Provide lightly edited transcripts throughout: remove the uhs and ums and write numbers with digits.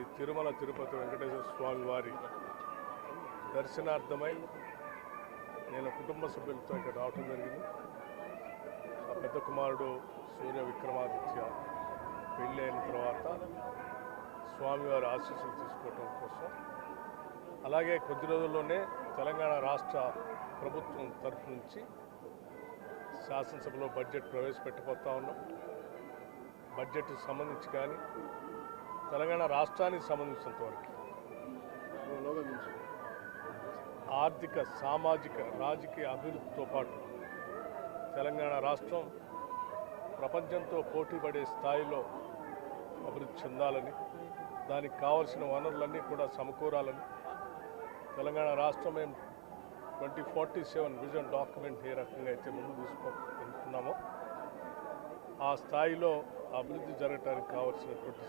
శ్రీ తిరుమల తిరుపతి వెంకటేశ్వర స్వామి వారి దర్శనార్థమై నేను కుటుంబ సభ్యులతో ఇక్కడ రావటం జరిగింది. ఆ పెద్ద కుమారుడు సూర్య విక్రమాదిత్య పెళ్ళి అయిన తర్వాత స్వామివారి ఆశీస్సులు తీసుకోవటం కోసం, అలాగే కొద్ది రోజుల్లోనే తెలంగాణ రాష్ట్ర ప్రభుత్వం తరఫు నుంచి శాసనసభలో బడ్జెట్ ప్రవేశపెట్టబోతా ఉన్నాం. బడ్జెట్కి సంబంధించి కానీ తెలంగాణ రాష్ట్రానికి సంబంధించినంత వరకు ఆర్థిక, సామాజిక, రాజకీయ అభివృద్ధితో పాటు తెలంగాణ రాష్ట్రం ప్రపంచంతో పోటీపడే స్థాయిలో అభివృద్ధి చెందాలని, దానికి కావలసిన వనరులన్నీ కూడా సమకూరాలని, తెలంగాణ రాష్ట్రం మేము 2047 విజన్ డాక్యుమెంట్ ఏ రకంగా అయితే ముందు తీసుకుంటున్నామో ఆ స్థాయిలో అభివృద్ధి జరగడానికి కావలసినటువంటి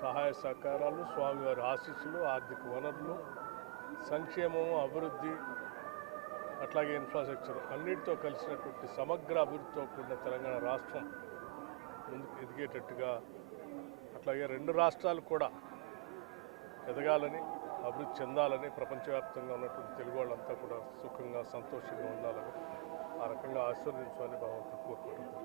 సహాయ సహకారాలు, స్వామివారి ఆశీస్సులు, ఆర్థిక వనరులు, సంక్షేమము, అభివృద్ధి, అట్లాగే ఇన్ఫ్రాస్ట్రక్చర్ అన్నిటితో కలిసినటువంటి సమగ్ర అభివృద్ధితో కూడిన తెలంగాణ రాష్ట్రం ముందుకు ఎదిగేటట్టుగా, అట్లాగే రెండు రాష్ట్రాలు కూడా ఎదగాలని, అభివృద్ధి చెందాలని, ప్రపంచవ్యాప్తంగా ఉన్నటువంటి తెలుగు వాళ్ళంతా కూడా సుఖంగా, సంతోషంగా ఉండాలని, ఆ రకంగా ఆశీర్వదించాలని భగవంతుడు కోరుకుంటున్నాను.